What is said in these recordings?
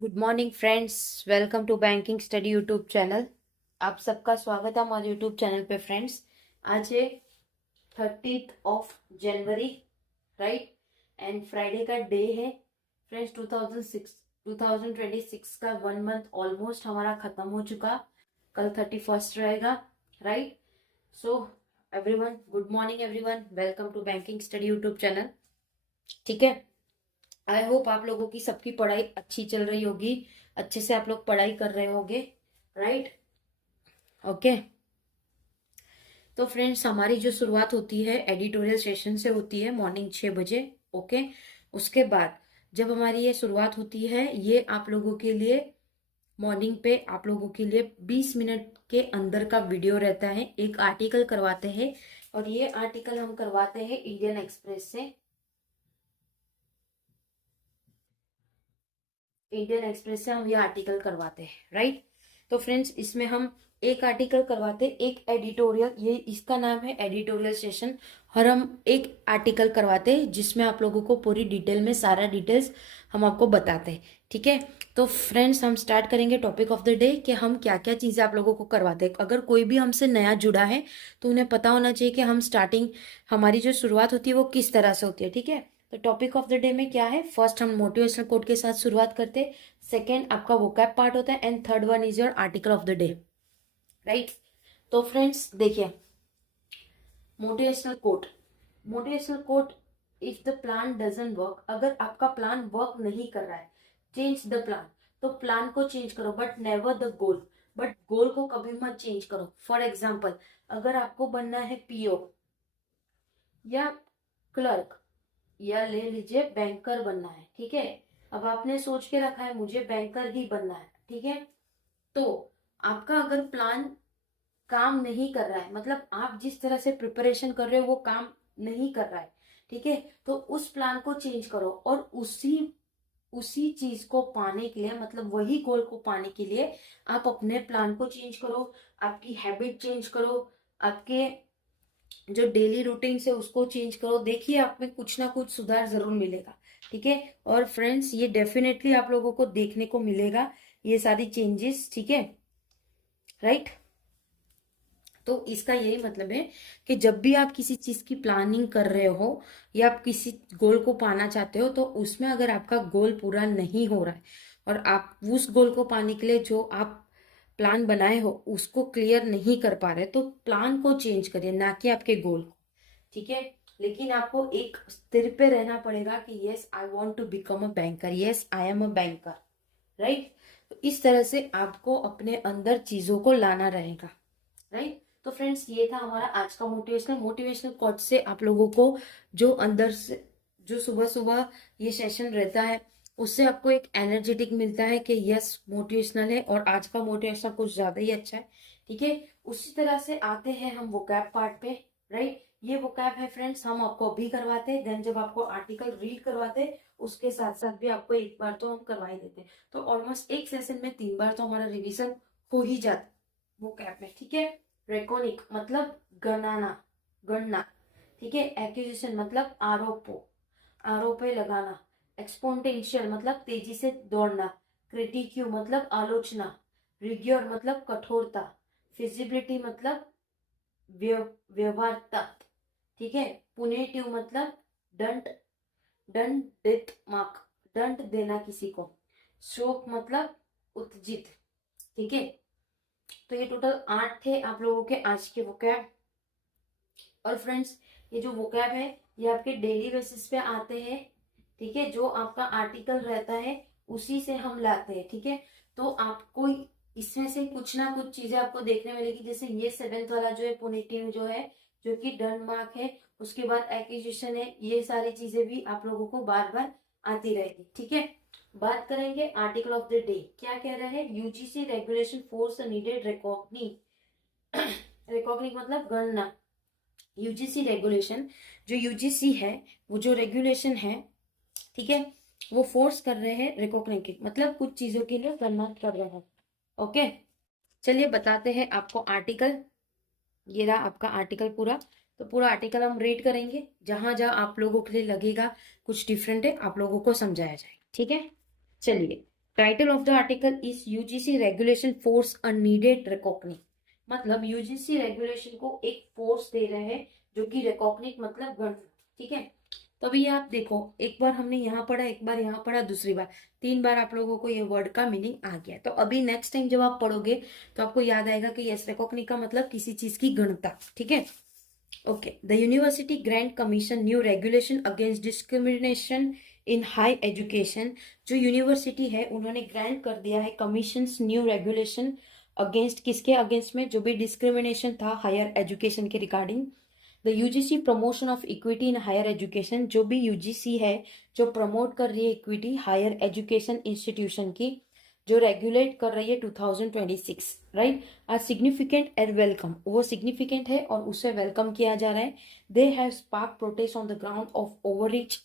Good morning friends, welcome to banking study YouTube channel. आप सबका स्वागत है हमारे यूट्यूब चैनल पे फ्रेंड्स। आज है 30 जनवरी, राइट, एंड फ्राइडे का डे है फ्रेंड्स। 2026 का 1 मंथ ऑलमोस्ट हमारा खत्म हो चुका। कल 31 रहेगा, right. So everyone, good morning everyone, welcome to banking study YouTube channel. ठीक है, आई होप आप लोगों की सबकी पढ़ाई अच्छी चल रही होगी, अच्छे से आप लोग पढ़ाई कर रहे होगे, राइट। ओके, तो फ्रेंड्स हमारी जो शुरुआत होती है एडिटोरियल सेशन से होती है मॉर्निंग 6 बजे। ओके, उसके बाद जब हमारी ये शुरुआत होती है, ये आप लोगों के लिए मॉर्निंग पे आप लोगों के लिए 20 मिनट के अंदर का वीडियो रहता है। एक आर्टिकल करवाते हैं और ये आर्टिकल हम करवाते हैं इंडियन एक्सप्रेस से। इंडियन एक्सप्रेस से हम ये आर्टिकल करवाते हैं, राइट। तो फ्रेंड्स इसमें हम एक आर्टिकल करवाते, एक एडिटोरियल, ये इसका नाम है एडिटोरियल सेशन। और हम एक आर्टिकल करवाते हैं जिसमें आप लोगों को पूरी डिटेल में सारा डिटेल्स हम आपको बताते हैं। ठीक है, तो फ्रेंड्स हम स्टार्ट करेंगे टॉपिक ऑफ द डे कि हम क्या क्या चीज़ें आप लोगों को करवाते हैं। अगर कोई भी हमसे नया जुड़ा है तो उन्हें पता होना चाहिए कि हम स्टार्टिंग, हमारी जो शुरुआत होती है वो किस तरह से होती है। ठीक है, तो टॉपिक ऑफ द डे में क्या है, फर्स्ट हम मोटिवेशनल कोट के साथ शुरुआत करते हैं, सेकेंड आपका वोकैब पार्ट होता है, and third one is your article of the day, right. तो फ्रेंड्स देखिए, motivational quote. Motivational quote, if the plan doesn't work, अगर आपका प्लान वर्क नहीं कर रहा है, चेंज द प्लान। तो प्लान को चेंज करो but never the goal, but गोल को कभी मत चेंज करो। फॉर एग्जाम्पल, अगर आपको बनना है पीओ या क्लर्क या ले लीजिए बैंकर बनना है, ठीक है। अब आपने सोच के रखा है मुझे बैंकर ही बनना है, ठीक है। तो आपका अगर प्लान काम नहीं कर रहा है, मतलब आप जिस तरह से प्रिपरेशन कर रहे हो वो काम नहीं कर रहा है, ठीक है, तो उस प्लान को चेंज करो और उसी उसी चीज को पाने के लिए, मतलब वही गोल को पाने के लिए आप अपने प्लान को चेंज करो, आपकी हैबिट चेंज करो, आपके जो डेली रूटीन से उसको चेंज करो। देखिए आप में कुछ ना कुछ सुधार जरूर मिलेगा, ठीक है। और फ्रेंड्स ये डेफिनेटली आप लोगों को देखने को मिलेगा ये सारी चेंजेस, ठीक है, राइट। तो इसका यही मतलब है कि जब भी आप किसी चीज की प्लानिंग कर रहे हो या आप किसी गोल को पाना चाहते हो, तो उसमें अगर आपका गोल पूरा नहीं हो रहा है और आप उस गोल को पाने के लिए जो आप प्लान बनाए हो उसको क्लियर नहीं कर पा रहे, तो प्लान को चेंज करिए, ना कि आपके गोल को, ठीक है। लेकिन आपको एक स्थिर पे रहना पड़ेगा कि yes I want to become a banker, yes I am a banker, right. तो इस तरह से आपको अपने अंदर चीजों को लाना रहेगा, राइट। तो फ्रेंड्स ये था हमारा आज का मोटिवेशनल कोट से आप लोगों को जो अंदर से, जो सुबह सुबह ये सेशन रहता है उससे आपको एक एनर्जेटिक मिलता है कि यस मोटिवेशनल है, और आज का मोटिवेशनल कुछ ज्यादा ही अच्छा है, ठीक है। उसी तरह से आते हैं हम वोकैब पार्ट पे, राइट। ये वोकैब है फ्रेंड्स, हम आपको अभी करवाते हैं, देन जब आपको आर्टिकल रीड करवाते हैं उसके साथ साथ भी आपको एक बार तो हम करवा ही देते हैं। तो ऑलमोस्ट एक सेशन में 3 बार तो हमारा रिविजन हो ही जाता है वोकैब में, ठीक है। रेकोनिक मतलब गणना, गणना, ठीक है। एक्यूजिशन मतलब आरोपे लगाना। एक्सपोनेंशियल मतलब तेजी से दौड़ना। क्रिटिक्यू मतलब आलोचना। रिग्योर मतलब कठोरता। फिजिबिलिटी मतलब व्यवहारता, ठीक है। पुनेटिव मतलब दंड, दंडितमक, दंड देना किसी को। शोक मतलब उत्तेजित, ठीक है। तो ये टोटल 8 थे आप लोगों के आज के वोकैब। और फ्रेंड्स ये जो वोकैब है ये आपके डेली बेसिस पे आते हैं, ठीक है। जो आपका आर्टिकल रहता है उसी से हम लाते हैं, ठीक है। तो आपको इसमें से कुछ ना कुछ चीजें आपको देखने मिलेगी, जैसे ये 7th वाला जो है पुनेटिव जो है, जो कि डन मार्क है, उसके बाद एक्विजिशन है, ये सारी चीजें भी आप लोगों को बार बार आती रहेगी, ठीक है। बात करेंगे आर्टिकल ऑफ द डे, क्या कह रहा है, यूजीसी रेगुलेशन फोर्स नीडेड रिकॉग्निंग। रिकॉग्निंग मतलब गणना। यूजीसी रेगुलेशन, जो यूजीसी है वो जो रेगुलेशन है, ठीक है, वो फोर्स कर रहे हैं रिकॉग्निशन की, मतलब कुछ चीजों के लिए गणना कर रहे हैं। ओके, चलिए बताते हैं आपको आर्टिकल। ये रहा आपका आर्टिकल पूरा। तो पूरा आर्टिकल हम रीड करेंगे, जहां जहां आप लोगों के लिए लगेगा कुछ डिफरेंट है आप लोगों को समझाया जाए, ठीक है। चलिए, title of the article is UGC regulation force unneeded recognition, मतलब यूजीसी रेगुलेशन को एक फोर्स दे रहे हैं जो कि रिकॉग्निट मतलब गण, ठीक है। तो अभी आप देखो, एक बार हमने यहाँ पढ़ा, एक बार यहाँ पढ़ा, दूसरी बार, 3 बार आप लोगों को ये वर्ड का मीनिंग आ गया। तो अभी नेक्स्ट टाइम जब आप पढ़ोगे तो आपको याद आएगा कि यस रिकॉग्निट का मतलब किसी चीज की गणता, ठीक है। Okay, the university grant commission new regulation against discrimination in high education. जो यूनिवर्सिटी है उन्होंने ग्रांट कर दिया है कमीशन न्यू रेगुलेशन अगेंस्ट, किसके अगेंस्ट में, जो भी डिस्क्रिमिनेशन था हायर एजुकेशन के regarding. The UGC promotion of equity in higher education, जो भी यूजीसी है जो प्रमोट कर रही है इक्विटी हायर एजुकेशन इंस्टीट्यूशन की, जो रेगुलेट कर रही है 2026, right, are significant and welcome, वो सिग्निफिकेंट है और उसे वेलकम किया जा रहा है। They have spark protest on the ground of overreach,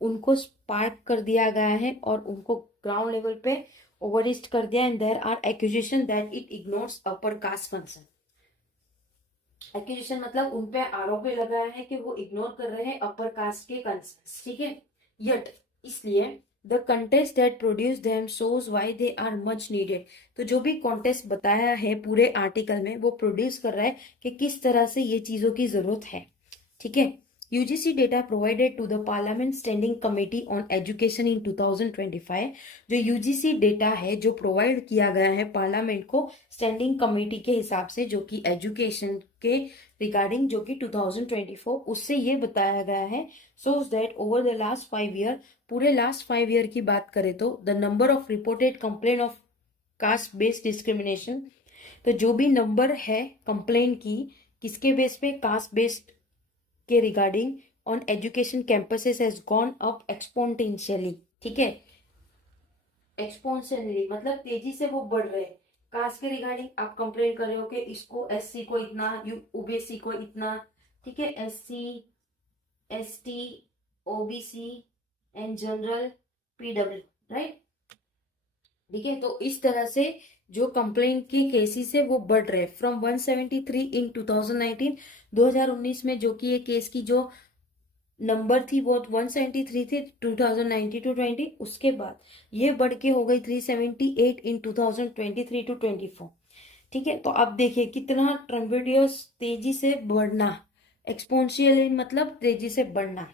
उनको स्पार्क कर दिया गया है और उनको ग्राउंड लेवल पे ओवररीच कर दिया। And there are accusation that it ignores upper caste concern, accusation मतलब उन पे आरोप लगाया है कि वो इग्नोर कर रहे हैं अपर कास्ट के कंसर्न्स, ठीक है। यट, इसलिए the contest that produce them shows why they are much needed, तो जो भी कॉन्टेस्ट बताया है पूरे आर्टिकल में वो प्रोड्यूस कर रहा है कि किस तरह से ये चीजों की जरूरत है, ठीक है। UGC data provided to the parliament standing committee on education in 2025, जो यूजीसी डेटा है जो प्रोवाइड किया गया है पार्लियामेंट को स्टैंडिंग कमेटी के हिसाब से, जो कि एजुकेशन के रिगार्डिंग, जो कि 2024, उससे ये बताया गया है shows that over the last 5 year, पूरे लास्ट 5 ईयर की बात करें तो the number of reported complaint of caste based discrimination, तो जो भी नंबर है कंप्लेन की किसके बेस पे, कास्ट बेस्ड के regarding on education campuses has gone up exponentially, ठीक है। एक्सपोनेंशियली मतलब तेजी से वो बढ़ रहे हैं। कास्ट के रिगार्डिंग आप कंप्लेन कर रहे हो कि इसको एससी को इतना, ओबीसी को इतना, ठीक है, SC, ST, OBC and general, PW, right, ठीक है। तो इस तरह से जो कंप्लेन के केसेस है वो बढ़ रहे हैं फ्रॉम 173 इन 2019, 2019 में जो कि ये केस की जो नंबर थी वो 173 थे 2019 टू 20, उसके बाद ये बढ़ के हो गई 378 इन 2023 टू 24, ठीक है। तो अब देखिए कितना ट्रेमेंडस तेजी से बढ़ना, एक्सपोनेंशियल मतलब तेजी से बढ़ना।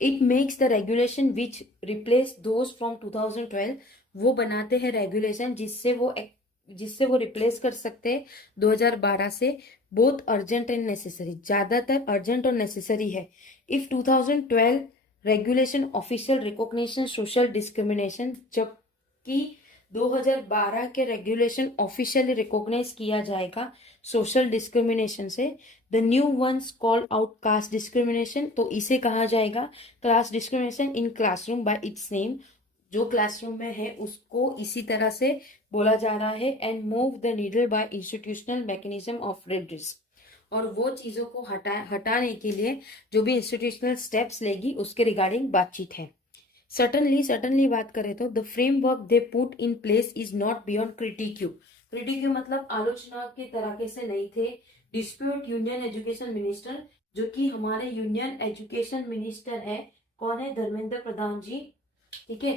It makes the regulation which replace those from 2012, वो बनाते हैं रेगुलेशन जिससे वो रिप्लेस कर सकते हैं 2012 से, बोथ अर्जेंट एंड नेसेसरी, ज्यादातर अर्जेंट और नेसेसरी है। If 2012 regulation official recognition social discrimination, जबकि 2012 के रेगुलेशन ऑफिशियली रिकॉग्नाइज किया जाएगा सोशल डिस्क्रिमिनेशन से। The new ones call out caste discrimination, तो इसे कहा जाएगा class discrimination in classroom bye it's name, जो क्लासरूम में है उसको इसी तरह से बोला जा रहा है। And move the needle by institutional mechanism of redress, और वो चीजों को हटाने के लिए जो भी इंस्टीट्यूशनल स्टेप्स लेगी उसके रिगार्डिंग बातचीत है। सर्टनली बात करें तो the framework they put in place is not beyond critique, critique मतलब आलोचना के तरीके से नहीं थे। डिस्प्यूट यूनियन एजुकेशन मिनिस्टर, जो कि हमारे यूनियन एजुकेशन मिनिस्टर है, कौन है, धर्मेंद्र प्रधान जी, ठीक है।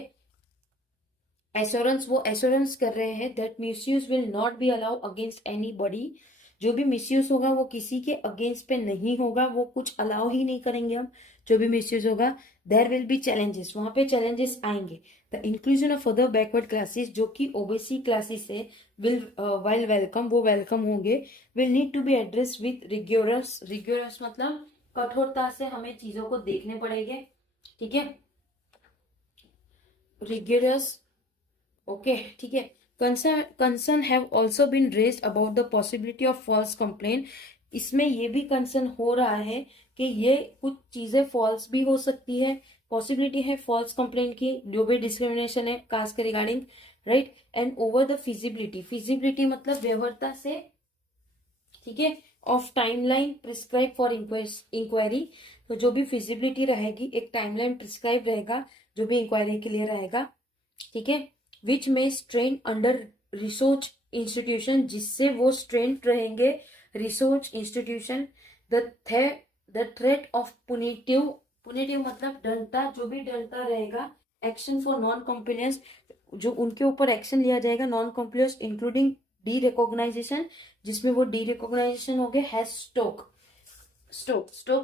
एश्योरेंस, वो एश्योरेंस कर रहे हैं that misuse will not be allow against any body, जो भी मिसयूज होगा वो किसी के अगेंस्ट पे नहीं होगा, वो कुछ अलाउ ही नहीं करेंगे हम, जो भी मिसयूज होगा। देयर विल बी चैलेंजेस, वहां पे चैलेंजेस आएंगे। The inclusion of other backward classes, जो कि ओबीसी क्लासेस है, विल वाइल वेलकम, वो वेलकम होंगे। Will need to be address with rigorous, rigorous मतलब कठोरता से हमें चीजों को देखने पड़ेंगे, ठीक है, रिग्योरस, ओके, ठीक है। Concern have also been raised about the possibility of false complain, इसमें ये भी कंसर्न हो रहा है कि ये कुछ चीजें फॉल्स भी हो सकती है, पॉसिबिलिटी है फॉल्स कंप्लेन की, जो भी डिस्क्रिमिनेशन है कास्ट के regarding, right. And over the feasibility, feasibility मतलब व्यवहारता से, ठीक है, of timeline prescribe for inquiry, तो जो भी फिजिबिलिटी रहेगी एक टाइमलाइन प्रिस्क्राइब रहेगा जो भी इंक्वायरी के लिए रहेगा, ठीक है। विच में स्ट्रेन अंडर रिसर्च इंस्टीट्यूशन, जिससे वो स्ट्रेन रहेंगे research institution. The threat of पुनिटिव, पुनिटिव मतलब डंटा, जो भी डंटा रहेगा एक्शन फॉर नॉन कॉम्प्लायंस, जो उनके ऊपर एक्शन लिया जाएगा non compliance including de recognisation, जिसमें वो डी रिकॉग्नाइजेशन हो गया हैज स्टोक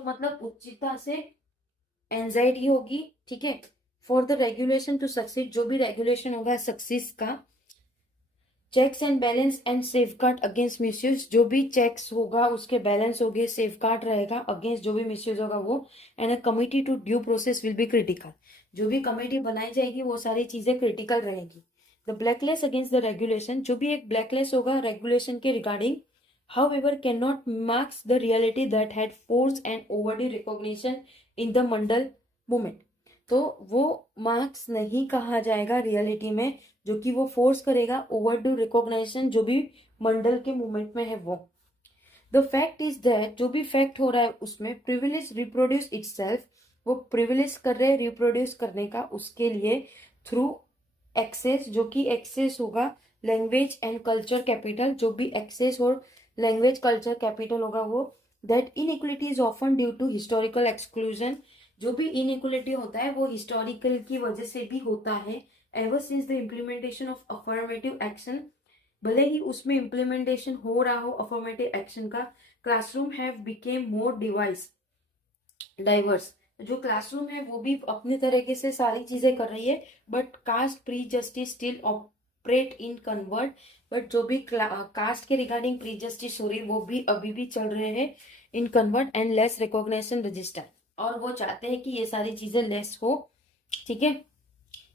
मतलब उचितता से एंजाइटी होगी, ठीक है। For the regulation to succeed, जो भी रेगुलेशन होगा सक्सेस का। Checks and balance and safeguard against misuse, जो भी चेक्स होगा उसके बैलेंस हो गए, सेफगार्ड रहेगा अगेंस्ट जो भी मिसयूज होगा वो। And a committee to due process will be critical, जो भी कमेटी बनाई जाएगी वो सारी चीजें क्रिटिकल रहेगी। The blacklist against the regulation, जो भी एक ब्लैकलिस्ट होगा रेगुलेशन के regarding, however cannot marks the reality that had force and overdue recognition in the Mandal movement, तो वो मार्क्स नहीं कहा जाएगा रियलिटी में जो कि वो फोर्स करेगा ओवरड्यू रिकॉग्नाइजेशन जो भी मंडल के मूवमेंट में है वो। द फैक्ट इज दैट, जो भी फैक्ट हो रहा है उसमें प्रिविलेज रिप्रोड्यूस इटसेल्फ, वो प्रिविलेज कर रहे हैं रिप्रोड्यूस करने का उसके लिए थ्रू एक्सेस, जो कि एक्सेस होगा लैंग्वेज एंड कल्चर कैपिटल, जो भी एक्सेस और लैंग्वेज कल्चर कैपिटल होगा वो। That inequality is often due to historical exclusion, जो भी इनइक्वलिटी होता है वो हिस्टोरिकल की वजह से भी होता है। Ever since the implementation of affirmative action, भले ही उसमें इम्प्लीमेंटेशन हो रहा हो अफर्मेटिव एक्शन का, classroom have became more diverse, जो क्लासरूम है वो भी अपने तरीके से सारी चीजें कर रही है, but caste prejudice still operate in convert, but जो भी कास्ट के रिगार्डिंग प्री जस्टिस हो रही है वो भी अभी भी चल रहे हैं in convert and less recognition register, और वो चाहते हैं कि ये सारी चीजें लेस हो, ठीक है।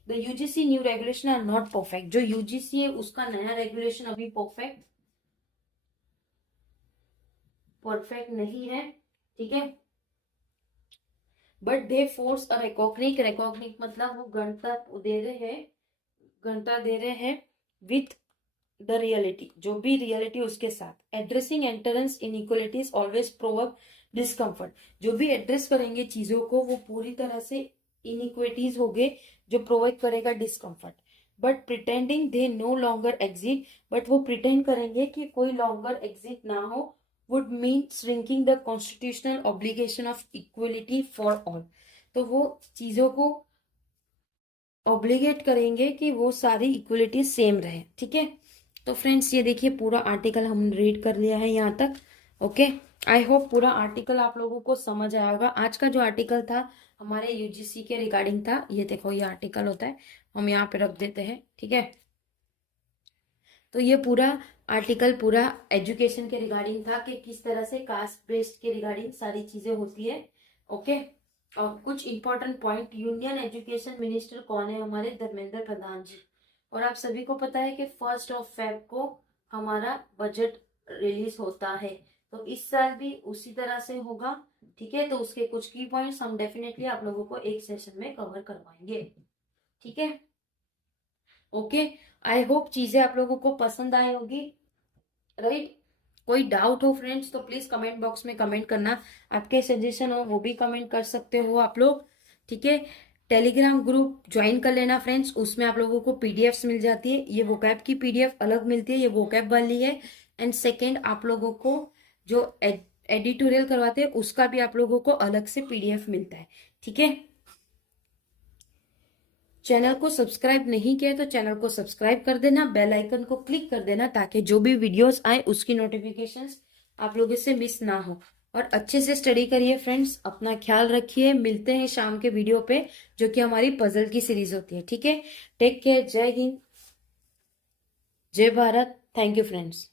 The UGC new regulation are not perfect, जो यूजीसी है उसका नया रेगुलेशन अभी परफेक्ट नहीं है, ठीक है। बट दे फोर्स अ रिकॉग्निक मतलब वो गणता दे रहे हैं विथ द रियलिटी, जो भी रियलिटी उसके साथ। Addressing entrance inequalities always provoke discomfort, जो भी एड्रेस करेंगे चीजों को वो पूरी तरह से इनइक्विटीज हो गए जो प्रोवाइड करेगा discomfort. But pretending they know longer exit, but वो प्रिटेंड करेंगे कि कोई लॉन्गर एग्जिट ना हो, would mean shrinking the constitutional obligation of equality for all, तो वो चीजों को ऑब्लिगेट करेंगे कि वो सारी इक्वलिटी सेम रहे, ठीक है। तो फ्रेंड्स ये देखिए पूरा आर्टिकल हम रीड कर लिया है यहाँ तक, ओके। आई होप पूरा आर्टिकल आप लोगों को समझ आया होगा। आज का जो आर्टिकल था हमारे यूजीसी के रिगार्डिंग था, ये देखो ये आर्टिकल होता है, हम यहाँ पे रख देते हैं, ठीक है। तो ये पूरा आर्टिकल पूरा एजुकेशन के रिगार्डिंग था कि किस तरह से कास्ट बेस्ड के रिगार्डिंग सारी चीजें होती है, ओके। और कुछ important point, union education minister कौन है हमारे, धर्मेंद्र प्रधान जी। और आप सभी को पता है कि 1 फेब को हमारा बजट रिलीज होता है, तो इस साल भी उसी तरह से होगा, ठीक है। तो उसके कुछ की पॉइंट्स हम डेफिनेटली आप लोगों को एक सेशन में कवर करवाएंगे, ठीक है, ओके। आई होप चीजें आप लोगों को पसंद आई होगी, राइट। कोई डाउट हो फ्रेंड्स तो प्लीज कमेंट बॉक्स में कमेंट करना, आपके सजेशन हो वो भी कमेंट कर सकते हो आप लोग, ठीक है। टेलीग्राम ग्रुप ज्वाइन कर लेना फ्रेंड्स, उसमें आप लोगों को पीडीएफ्स मिल जाती है, ये वोकैब की पीडीएफ अलग मिलती है, ये वोकैब वाली है। एंड सेकेंड आप लोगों को जो एडिटोरियल करवाते हैं उसका भी आप लोगों को अलग से पीडीएफ मिलता है, ठीक है। चैनल को सब्सक्राइब नहीं किया तो चैनल को सब्सक्राइब कर देना, बेल आइकन को क्लिक कर देना ताकि जो भी वीडियोस आए उसकी नोटिफिकेशंस आप लोगों से मिस ना हो। और अच्छे से स्टडी करिए फ्रेंड्स, अपना ख्याल रखिए, मिलते हैं शाम के वीडियो पे जो कि हमारी पजल की सीरीज होती है, ठीक है। टेक केयर, जय हिंद, जय भारत, थैंक यू फ्रेंड्स।